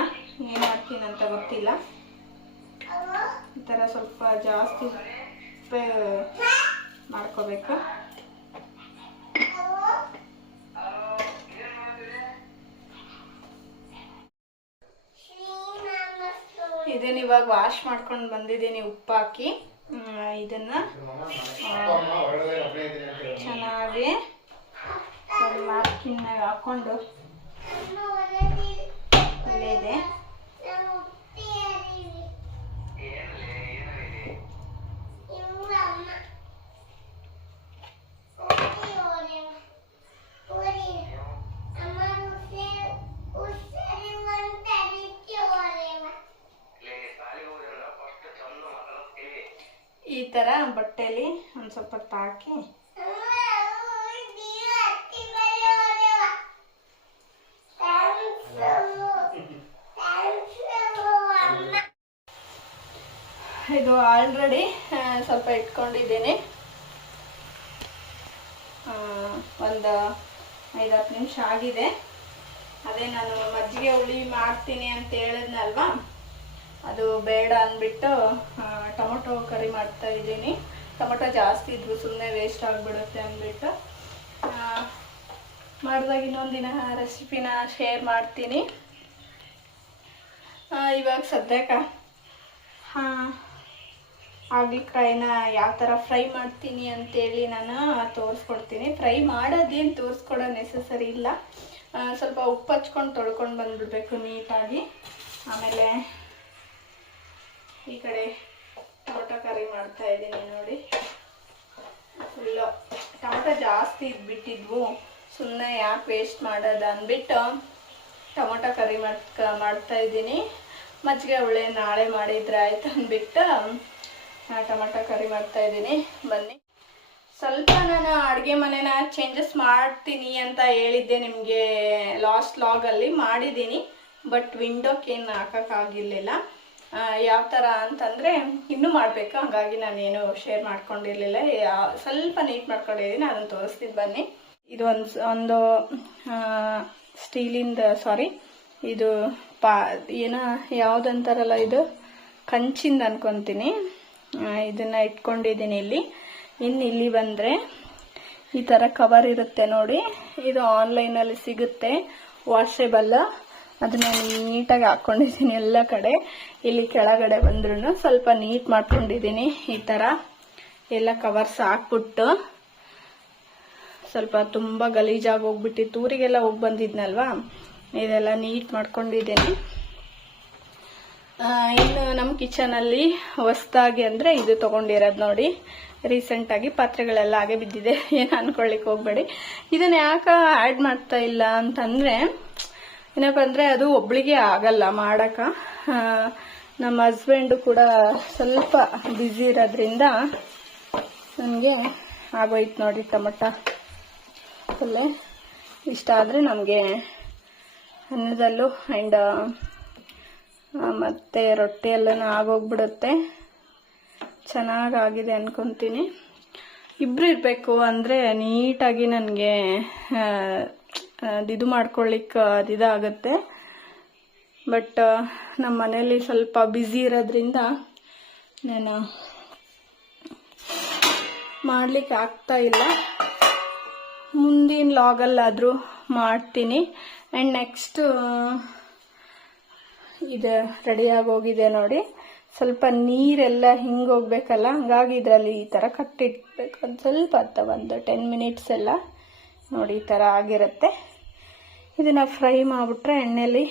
ಏನು ಮಾಡ್ತೀನಿ ಅಂತ ಗೊತ್ತಿಲ್ಲ. ಈ ಥರ ಸ್ವಲ್ಪ ಜಾಸ್ತಿ ಮಾಡ್ಕೋಬೇಕು. ಇದನ್ನ ಇವಾಗ ವಾಶ್ ಮಾಡ್ಕೊಂಡು ಬಂದಿದ್ದೀನಿ ಉಪ್ಪು ಹಾಕಿ. ಇದನ್ನು ಚೆನ್ನಾಗಿ ಒಂದು ನ್ಯಾಪ್ಕಿನ್ನಾಗ ಹಾಕ್ಕೊಂಡು ಅಲ್ಲೇ ಇದೆ ಈ ಥರ ಬಟ್ಟೆಯಲ್ಲಿ ಒಂದು ಸ್ವಲ್ಪ ಹಾಕಿ ಇದು ಆಲ್ರೆಡಿ ಸ್ವಲ್ಪ ಇಟ್ಕೊಂಡಿದ್ದೀನಿ. ಒಂದು 5-10 ನಿಮಿಷ ಆಗಿದೆ. ಅದೇ ನಾನು ಮಜ್ಜಿಗೆ ಹುಳಿ ಮಾಡ್ತೀನಿ ಅಂತ ಹೇಳಿದ್ನಲ್ವಾ, ಅದು ಬೇಡ ಅಂದ್ಬಿಟ್ಟು ಟೊಮೊಟೊ ಕರಿ ಮಾಡ್ತಾ ಇದ್ದೀನಿ. ಟೊಮೊಟೊ ಜಾಸ್ತಿ ಇದ್ವು, ಸುಮ್ಮನೆ ವೇಸ್ಟ್ ಆಗಿಬಿಡುತ್ತೆ ಅಂದ್ಬಿಟ್ಟು ಮಾಡಿದಾಗ ಇನ್ನೊಂದಿನ ರೆಸಿಪಿನ ಶೇರ್ ಮಾಡ್ತೀನಿ. ಇವಾಗ ಸದ್ಯಕ್ಕೆ ಹಾಗಲಕಾಯಿನ ಯಾವ ಥರ ಫ್ರೈ ಮಾಡ್ತೀನಿ ಅಂತೇಳಿ ನಾನು ತೋರಿಸ್ಕೊಡ್ತೀನಿ. ಫ್ರೈ ಮಾಡೋದೇನು ತೋರಿಸ್ಕೊಡೋ ನೆಸಸರಿ ಇಲ್ಲ. ಸ್ವಲ್ಪ ಉಪ್ಪು ಹಚ್ಕೊಂಡು ತೊಳ್ಕೊಂಡು ಬಂದುಬಿಡ್ಬೇಕು ನೀಟಾಗಿ. ಆಮೇಲೆ ಈ ಕಡೆ ಟೊಮೊಟೊ ಕರಿ ಮಾಡ್ತಾ ಇದ್ದೀನಿ ನೋಡಿ. ಫುಲ್ಲು ಟೊಮೊಟೊ ಜಾಸ್ತಿ ಇದ್ಬಿಟ್ಟಿದ್ವು, ಸುಮ್ಮನೆ ಯಾಕೆ ವೇಸ್ಟ್ ಮಾಡೋದು ಅಂದ್ಬಿಟ್ಟು ಟೊಮೊಟೊ ಕರಿ ಮಾಡ್ತಾ ಇದ್ದೀನಿ. ಮಜ್ಜಿಗೆ ಹುಳಿ ನಾಳೆ ಮಾಡಿದ್ರೆ ಆಯ್ತು ಅಂದ್ಬಿಟ್ಟು ಟೊಮೊಟೊ ಕರಿ ಮಾಡ್ತಾ ಇದ್ದೀನಿ. ಬನ್ನಿ, ಸ್ವಲ್ಪ ನಾನು ಅಡುಗೆ ಮನೆನ ಚೇಂಜಸ್ ಮಾಡ್ತೀನಿ ಅಂತ ಹೇಳಿದ್ದೆ ನಿಮಗೆ ಲಾಸ್ಟ್ ಲಾಗಲ್ಲಿ. ಮಾಡಿದ್ದೀನಿ, ಬಟ್ ವಿಂಡೋಕ್ಕೇನು ಹಾಕೋಕ್ಕಾಗಿರಲಿಲ್ಲ. ಯಾವ ಥರ ಅಂತಂದರೆ ಇನ್ನೂ ಮಾಡಬೇಕು, ಹಾಗಾಗಿ ನಾನೇನು ಶೇರ್ ಮಾಡ್ಕೊಂಡಿರಲಿಲ್ಲ. ಸ್ವಲ್ಪ ನೀಟ್ ಮಾಡ್ಕೊಂಡಿದ್ದೀನಿ, ಅದನ್ನು ತೋರಿಸ್ತೀನಿ ಬನ್ನಿ. ಇದು ಒಂದು ಸ್ಟೀಲಿಂದ, ಸಾರಿ ಇದು ಏನೋ ಯಾವುದಂತಾರಲ್ಲ, ಇದು ಕಂಚಿಂದ ಅನ್ಕೊತೀನಿ. ಇದನ್ನು ಇಟ್ಕೊಂಡಿದ್ದೀನಿ ಇಲ್ಲಿ. ಇಲ್ಲಿ ಬಂದರೆ ಈ ಥರ ಕವರ್ ಇರುತ್ತೆ ನೋಡಿ. ಇದು ಆನ್ಲೈನಲ್ಲಿ ಸಿಗುತ್ತೆ, ವಾಷೇಬಲ್. ಅದನ್ನ ನೀಟಾಗಿ ಹಾಕ್ಕೊಂಡಿದ್ದೀನಿ ಎಲ್ಲ ಕಡೆ. ಇಲ್ಲಿ ಕೆಳಗಡೆ ಬಂದ್ರೂ ಸ್ವಲ್ಪ ನೀಟ್ ಮಾಡ್ಕೊಂಡಿದ್ದೀನಿ. ಈ ಥರ ಎಲ್ಲ ಕವರ್ಸ್ ಹಾಕ್ಬಿಟ್ಟು, ಸ್ವಲ್ಪ ತುಂಬ ಗಲೀಜಾಗಿ ಹೋಗ್ಬಿಟ್ಟಿತ್ತು, ಊರಿಗೆಲ್ಲ ಹೋಗಿ ಬಂದಿದ್ನಲ್ವಾ, ಇದೆಲ್ಲ ನೀಟ್ ಮಾಡ್ಕೊಂಡಿದ್ದೀನಿ. ಇನ್ನು ನಮ್ಮ ಕಿಚನಲ್ಲಿ ಹೊಸದಾಗಿ ಅಂದರೆ ಇದು ತೊಗೊಂಡಿರೋದು ನೋಡಿ. ರೀಸೆಂಟಾಗಿ ಪಾತ್ರೆಗಳೆಲ್ಲ ಹಾಗೆ ಬಿದ್ದಿದೆ, ಏನು ಅನ್ಕೊಳ್ಳಿಕ್ಕೆ ಹೋಗ್ಬೇಡಿ. ಇದನ್ನು ಯಾಕೆ ಆ್ಯಡ್ ಮಾಡ್ತಾ ಇಲ್ಲ ಅಂತಂದರೆ, ಏನಪ್ಪ ಅಂದರೆ ಅದು ಒಬ್ಳಿಗೆ ಆಗಲ್ಲ ಮಾಡೋಕ್ಕೆ. ನಮ್ಮ ಹಸ್ಬೆಂಡು ಕೂಡ ಸ್ವಲ್ಪ ಬ್ಯುಸಿ ಇರೋದ್ರಿಂದ ನನಗೆ ಆಗೋಯ್ತು ನೋಡಿ. ಟೊಮೊಟೊ ಪಲ್ಯ ಇಷ್ಟ ಆದರೆ ನಮಗೆ ಅನ್ನದಲ್ಲೂ ಆ್ಯಂಡ್ ಮತ್ತು ರೊಟ್ಟಿಯೆಲ್ಲನೂ ಆಗೋಗ್ಬಿಡುತ್ತೆ. ಚೆನ್ನಾಗಾಗಿದೆ ಅನ್ಕೊತೀನಿ. ಇಬ್ಬರು ಇರಬೇಕು ಅಂದರೆ ನೀಟಾಗಿ ನನಗೆ ಇದು ಮಾಡ್ಕೊಳ್ಳಿಕ್ಕೆ ಅದಿದಾಗುತ್ತೆ. ಬಟ್ ನಮ್ಮ ಮನೇಲಿ ಸ್ವಲ್ಪ ಬ್ಯುಸಿ ಇರೋದ್ರಿಂದ ನಾನು ಮಾಡಲಿಕ್ಕೆ ಆಗ್ತಾ ಇಲ್ಲ. ಮುಂದಿನ ಲಾಗಲ್ಲಾದರೂ ಮಾಡ್ತೀನಿ. ಆ್ಯಂಡ್ ನೆಕ್ಸ್ಟು ಇದು ರೆಡಿಯಾಗಿ ಹೋಗಿದೆ ನೋಡಿ. ಸ್ವಲ್ಪ ನೀರೆಲ್ಲ ಹಿಂಗೆ ಹೋಗ್ಬೇಕಲ್ಲ, ಹಂಗಾಗಿ ಇದರಲ್ಲಿ ಈ ಥರ ಕಟ್ಟಿಟ್ಬೇಕು. ಒಂದು ಸ್ವಲ್ಪ ಒಂದು 10 ಮಿನಿಟ್ಸ್ ಎಲ್ಲ ನೋಡಿ ಈ ಥರ ಆಗಿರುತ್ತೆ. ಇದನ್ನು ಫ್ರೈ ಮಾಡಿಬಿಟ್ರೆ ಎಣ್ಣೆಯಲ್ಲಿ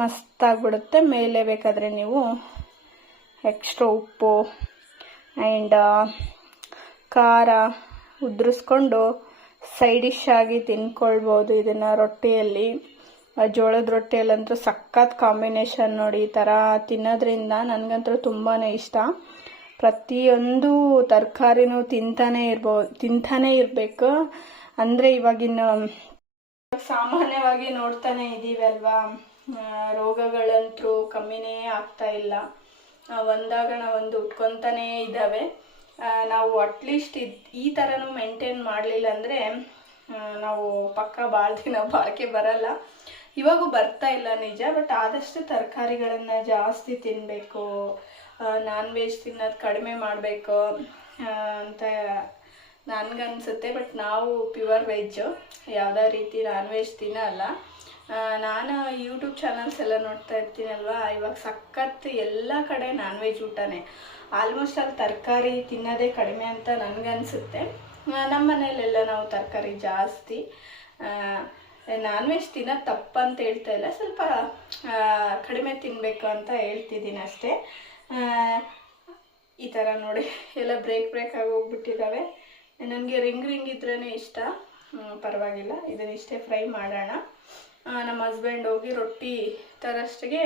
ಮಸ್ತಾಗಿಬಿಡುತ್ತೆ. ಮೇಲೆ ಬೇಕಾದರೆ ನೀವು ಎಕ್ಸ್ಟ್ರಾ ಉಪ್ಪು ಆ್ಯಂಡ್ ಖಾರ ಉದುರಿಸ್ಕೊಂಡು ಸೈಡ್ ಡಿಶ್ ಆಗಿ ತಿನ್ಕೊಳ್ಬೋದು. ಇದನ್ನು ರೊಟ್ಟಿಯಲ್ಲಿ, ಜೋಳದ ರೊಟ್ಟಿಯಲ್ಲಂತೂ ಸಖತ್ ಕಾಂಬಿನೇಷನ್ ನೋಡಿ. ಈ ಥರ ತಿನ್ನೋದ್ರಿಂದ ನನಗಂತೂ ತುಂಬಾ ಇಷ್ಟ. ಪ್ರತಿಯೊಂದು ತರಕಾರಿನೂ ತಿಂತಾನೇ ಇರಬೇಕು. ಅಂದರೆ ಇವಾಗಿನ ಸಾಮಾನ್ಯವಾಗಿ ನೋಡ್ತಾನೆ ಇದ್ದೀವಿ ಅಲ್ವಾ, ರೋಗಗಳಂತೂ ಕಮ್ಮಿನೇ ಆಗ್ತಾ ಇಲ್ಲ. ಒಂದಾಗಣ ಒಂದು ಉಟ್ಕೊತಾನೇ ಇದ್ದಾವೆ. ನಾವು ಅಟ್ಲೀಸ್ಟ್ ಈ ಥರನೂ ಮೇಂಟೈನ್ ಮಾಡಲಿಲ್ಲ ಅಂದರೆ ನಾವು ಪಕ್ಕ ಭಾಳ ದಿನ ಬಾಳಿಕೆ ಬರಲ್ಲ. ಇವಾಗೂ ಬರ್ತಾ ಇಲ್ಲ ನಿಜ, ಬಟ್ ಆದಷ್ಟು ತರಕಾರಿಗಳನ್ನು ಜಾಸ್ತಿ ತಿನ್ನಬೇಕು. ನಾನ್ ವೆಜ್ ತಿನ್ನೋದು ಕಡಿಮೆ ಮಾಡಬೇಕು ಅಂತ ನನಗನ್ಸುತ್ತೆ. ಬಟ್ ನಾವು ಪ್ಯೂರ್ ವೆಜ್ಜು, ಯಾವುದೇ ರೀತಿ ನಾನ್ ವೆಜ್ ತಿನ್ನಲ್ಲ. ನಾನು ಯೂಟ್ಯೂಬ್ ಚಾನಲ್ಸ್ ಎಲ್ಲ ನೋಡ್ತಾ ಇರ್ತೀನಲ್ವ, ಇವಾಗ ಸಖತ್ ಎಲ್ಲ ಕಡೆ ನಾನ್ ವೆಜ್ ಊಟನೇ. ಆಲ್ಮೋಸ್ಟ್ ಅಲ್ಲಿ ತರಕಾರಿ ತಿನ್ನೋದೇ ಕಡಿಮೆ ಅಂತ ನನಗನ್ಸುತ್ತೆ. ನಮ್ಮ ಮನೇಲೆಲ್ಲ ನಾವು ತರಕಾರಿ ಜಾಸ್ತಿ. ನಾನ್ ವೆಜ್ ತಿನ್ನೋದು ತಪ್ಪಂತ ಹೇಳ್ತಾ ಇಲ್ಲ, ಸ್ವಲ್ಪ ಕಡಿಮೆ ತಿನ್ನಬೇಕು ಅಂತ ಹೇಳ್ತಿದ್ದೀನಿ ಅಷ್ಟೇ. ಈ ಥರ ನೋಡಿ ಎಲ್ಲ ಬ್ರೇಕ್ ಆಗಿ ಹೋಗ್ಬಿಟ್ಟಿದ್ದಾವೆ. ನನಗೆ ರಿಂಗ್ ಇದ್ರೇ ಇಷ್ಟ, ಪರವಾಗಿಲ್ಲ. ಇದನ್ನಿಷ್ಟೇ ಫ್ರೈ ಮಾಡೋಣ. ನಮ್ಮ ಹಸ್ಬೆಂಡ್ ಹೋಗಿ ರೊಟ್ಟಿ ತರಷ್ಟಿಗೆ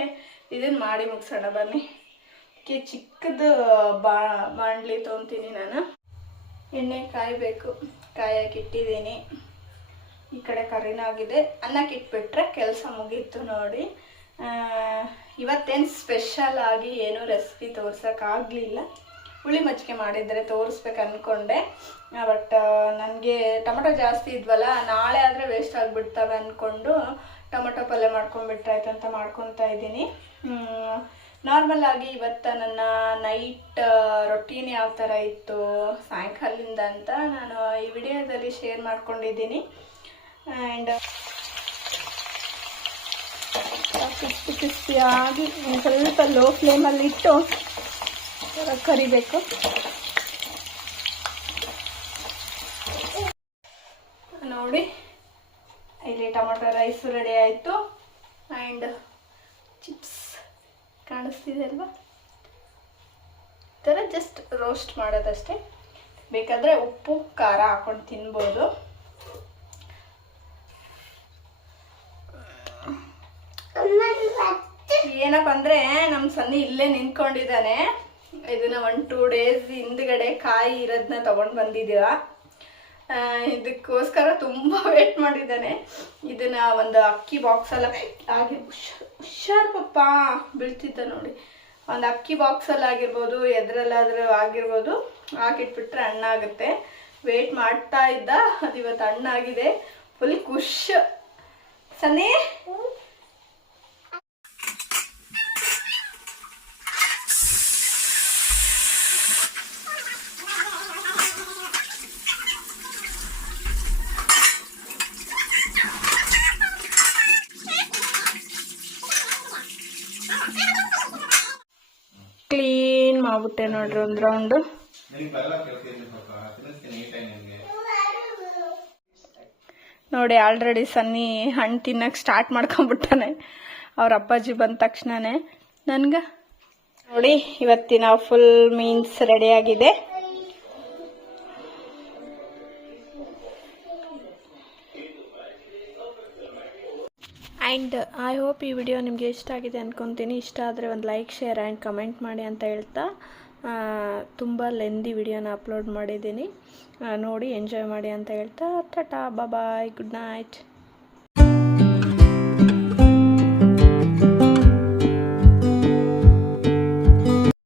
ಇದನ್ನು ಮಾಡಿ ಮುಗಿಸೋಣ ಬನ್ನಿ. ಚಿಕ್ಕದು ಬಾಣಲಿ ತೊಗೊತೀನಿ ನಾನು. ಎಣ್ಣೆ ಕಾಯಬೇಕು, ಕಾಯಕ್ಕಿಟ್ಟಿದ್ದೀನಿ. ಈ ಕಡೆ ಕರಿನಾಗಿದೆ. ಅನ್ನಕ್ಕೆ ಇಟ್ಬಿಟ್ರೆ ಕೆಲಸ ಮುಗೀತು ನೋಡಿ. ಇವತ್ತೇನು ಸ್ಪೆಷಲ್ ಆಗಿ ಏನೂ ರೆಸಿಪಿ ತೋರ್ಸೋಕ್ಕಾಗಲಿಲ್ಲ. ಹುಳಿ ಮಜ್ಜಿಗೆ ಮಾಡಿದರೆ ತೋರಿಸ್ಬೇಕು ಅಂದ್ಕೊಂಡೆ, ಬಟ್ ನನಗೆ ಟೊಮೊಟೊ ಜಾಸ್ತಿ ಇದ್ವಲ್ಲ, ನಾಳೆ ಆದರೆ ವೇಸ್ಟ್ ಆಗಿಬಿಡ್ತವೆ ಅಂದ್ಕೊಂಡು ಟೊಮೊಟೊ ಪಲ್ಯ ಮಾಡ್ಕೊಂಡ್ಬಿಟ್ರೆ ಆಯ್ತು ಅಂತ ಮಾಡ್ಕೊತಾ ಇದ್ದೀನಿ. ನಾರ್ಮಲ್ ಆಗಿ ಇವತ್ತು ನನ್ನ ನೈಟ್ ರೊಟೀನ್ ಯಾವ ಥರ ಇತ್ತು ಸಾಯಂಕಾಲದಿಂದ ಅಂತ ನಾನು ಈ ವಿಡಿಯೋದಲ್ಲಿ ಶೇರ್ ಮಾಡ್ಕೊಂಡಿದ್ದೀನಿ. ಆ್ಯಂಡ್ ಕ್ರಿಸ್ಪಿಯಾಗಿ ಸ್ವಲ್ಪ ಲೋ ಫ್ಲೇಮಲ್ಲಿ ಇಟ್ಟು ಕರಿಬೇಕು. ನೋಡಿ ಇಲ್ಲಿ ಟೊಮೊಟೊ ರೈಸು ರೆಡಿ ಆಯಿತು. ಆ್ಯಂಡ್ ಚಿಪ್ಸ್ ಕಾಣಿಸ್ತಿದೆ ಅಲ್ವಾ, ಈ ಥರ ಜಸ್ಟ್ ರೋಸ್ಟ್ ಮಾಡೋದಷ್ಟೇ. ಬೇಕಾದರೆ ಉಪ್ಪು ಖಾರ ಹಾಕೊಂಡು ತಿನ್ಬೋದು. ಏನಪ್ಪ ಅಂದರೆ ನಮ್ಮ ಸನ್ನಿ ಇಲ್ಲೇ ನಿಂತ್ಕೊಂಡಿದ್ದಾನೆ. ಇದನ್ನ 1-2 ಡೇಸ್ ಹಿಂದ್ಗಡೆ ಕಾಯಿ ಇರೋದನ್ನ ತೊಗೊಂಡು ಬಂದಿದ್ದೀರಾ. ಇದಕ್ಕೋಸ್ಕರ ತುಂಬ ವೇಟ್ ಮಾಡಿದ್ದಾನೆ. ಇದನ್ನ ಒಂದು ಅಕ್ಕಿ ಬಾಕ್ಸಲ್ಲ ಆಗಿ ಹುಷಾರು ಪಪ್ಪ ಬೀಳ್ತಿದ್ದ ನೋಡಿ. ಒಂದು ಅಕ್ಕಿ ಬಾಕ್ಸಲ್ಲಿ ಆಗಿರ್ಬೋದು, ಎದ್ರಲ್ಲಾದ್ರೂ ಆಗಿರ್ಬೋದು, ಹಾಕಿಟ್ಬಿಟ್ರೆ ಹಣ್ಣಾಗುತ್ತೆ. ವೇಟ್ ಮಾಡ್ತಾ ಇದ್ದ, ಅದು ಇವತ್ತು ಹಣ್ಣಾಗಿದೆ. ಫುಲ್ ಖುಷ್. ಸನ್ನಿ ಕ್ಲೀನ್ ಮಾಡ್ಬಿಟ್ಟೆ ನೋಡ್ರಿ ಒಂದು ರೌಂಡು. ನೋಡಿ ಆಲ್ರೆಡಿ ಸನ್ನಿ ಹಣ್ಣು ತಿನ್ನಕ್ಕೆ ಸ್ಟಾರ್ಟ್ ಮಾಡ್ಕೊಂಡ್ಬಿಟ್ಟಾನೆ ಅವ್ರ ಅಪ್ಪಾಜಿ ಬಂದ ತಕ್ಷಣನೇ. ನನ್ಗೆ ನೋಡಿ ಇವತ್ತಿನ ಫುಲ್ ಮೀನ್ಸ್ ರೆಡಿಯಾಗಿದೆ. ಆ್ಯಂಡ್ ಐ ಹೋಪ್ ಈ ವಿಡಿಯೋ ನಿಮಗೆ ಇಷ್ಟ ಆಗಿದೆ ಅಂದ್ಕೊತೀನಿ. ಇಷ್ಟ ಆದರೆ ಒಂದು ಲೈಕ್, ಶೇರ್ ಆ್ಯಂಡ್ ಕಮೆಂಟ್ ಮಾಡಿ ಅಂತ ಹೇಳ್ತಾ, ತುಂಬ ಲೆಂದಿ ವಿಡಿಯೋನ ಅಪ್ಲೋಡ್ ಮಾಡಿದ್ದೀನಿ. ನೋಡಿ ಎಂಜಾಯ್ ಮಾಡಿ ಅಂತ ಹೇಳ್ತಾ ಟಾಟಾ ಬಾಯ್, ಗುಡ್ ನೈಟ್.